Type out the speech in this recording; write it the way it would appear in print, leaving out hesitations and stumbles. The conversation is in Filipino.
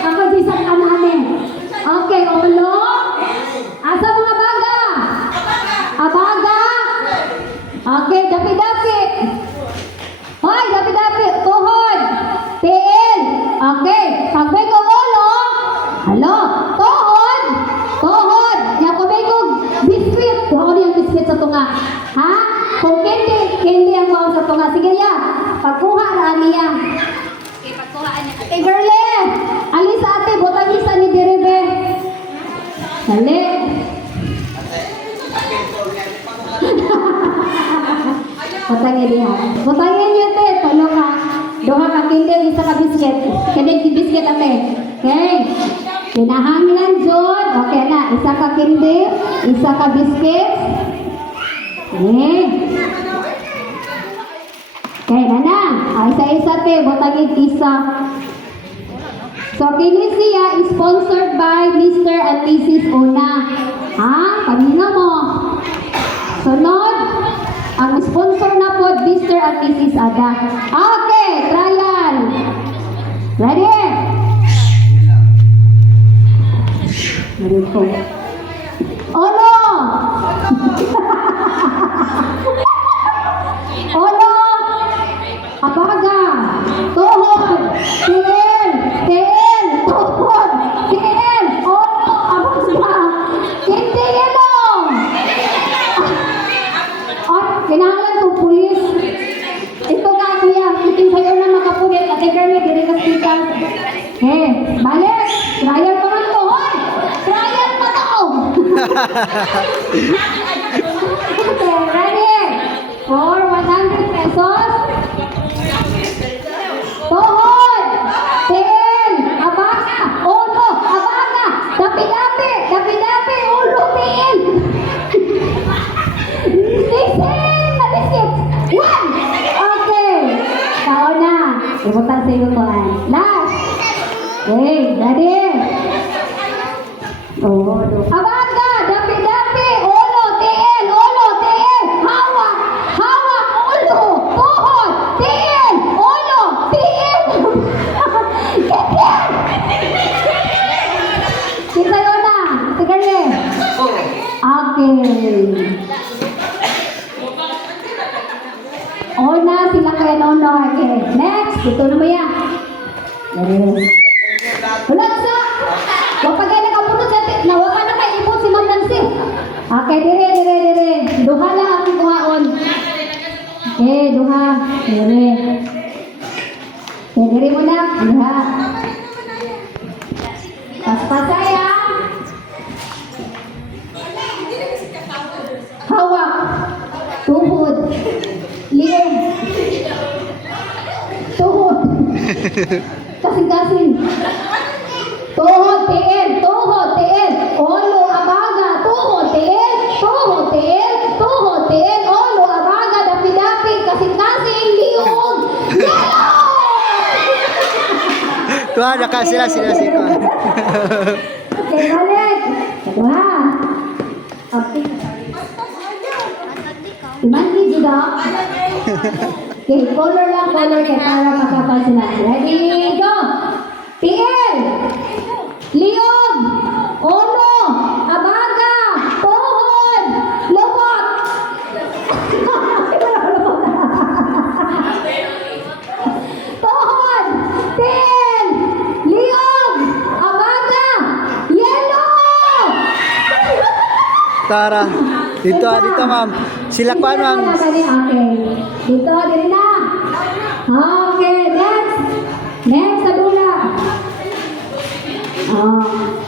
Ako di sa kananin. Okay, ulo. Asa mga baga? Abaga. Okay, dapi-dapi. Hoy, dapi-dapi. Tuhod. Tiil. Okay, sagbay ko ulo. Halo, tuhod. Tuhod. Yakubay ko biskuit. Tuhod yung biskuit sa tunga. Ha? Kung candy ang kuha sa tunga. Sige ya. Pagkuha na niya. Okay, pagkuhaan niya. Eh, girlie. Alis ate, butang isa ni Direbe. Dali. Butangin niya. Butangin niyo te. Tulo ka. Doha ka candy, isa ka biskuit. Candy biskuit ate. Okay. Kinahanglan jud. Okay na. Isa ka candy, isa ka biscuit. Okay. Okay na. Isa-isa te. Butangin isa. So, kini siya is sponsored by Mr. and Mrs. Una. Ha? Kanina mo. Sunod. Ang sponsor na po, Mr. and Mrs. Ada. Okay, trial. Ready? Ready po. Olo! Olo! Abaga! Tuhod! Tiil! Tiil! Tuhod! Tiil! Olo! Abaga! Hindi ilong! At kinahanglan ko pulis. Ito nga kuya, itin sa'yo na makapulit. Ate Garly, diri ka speaker. Balik! Trial pa man to, hoy! Trial pa to! Okay, ready? For 100 pesos. Tuhod! Tiil! Abaga! Ulo! Abaga! Dapi-dapi! Dapi-dapi! Ulo! Tiil! Listen! Nabisit! One! Okay! Tao na! Ibutan sa iyo ko ay. Last! Okay, ready? Ulo! Abaga! Dapi-dapi! Ulo! Tiil! Ulo! Tiil! Hawak! Hawak! Ulo! Tuhod! Tiil! Ulo! Tiil! Kikir! Kisayo na! Tigarli! Okay. Una sila kayo nono. Okay. Next. Ito na mo yan. Hulagsa! Huwag pa kayo nakapunod sa tit. Huwag ka na kayo ipon si Ma'am Nancy. Okay, dire. Duha lang ang kuhaon. Okay, duha. Dire. Okay, dire mo lang. Duha. Paspasay ha. Hawak. Tuhod. Liyan. Tuhod. Kasing-kasing. Tuhod, tiil. Tuhod, tiil. Ulo, abaga. Tuhod, tiil. Tuhod, tiil. Tuhod, tiil. Ulo, abaga. Dapi-dapi. Kasing-kasing. Liyong. Yellow! Tuwa, nakasila sila si Tuwa. Okay, balik. Kedua. Okay. Imandi juga. Okay, color lang, color kaya para makapal sila. Ready, go! Tiil! Liyog! Ulo! Abaga! Tuhod! Lubot! Tuhod! Tiil! Liyog! Abaga! Yellow! Tara. Dito ma'am. Sila ko ano ang... Okay. Dito, dito na. Okay, next. Next, sa dula. Oh.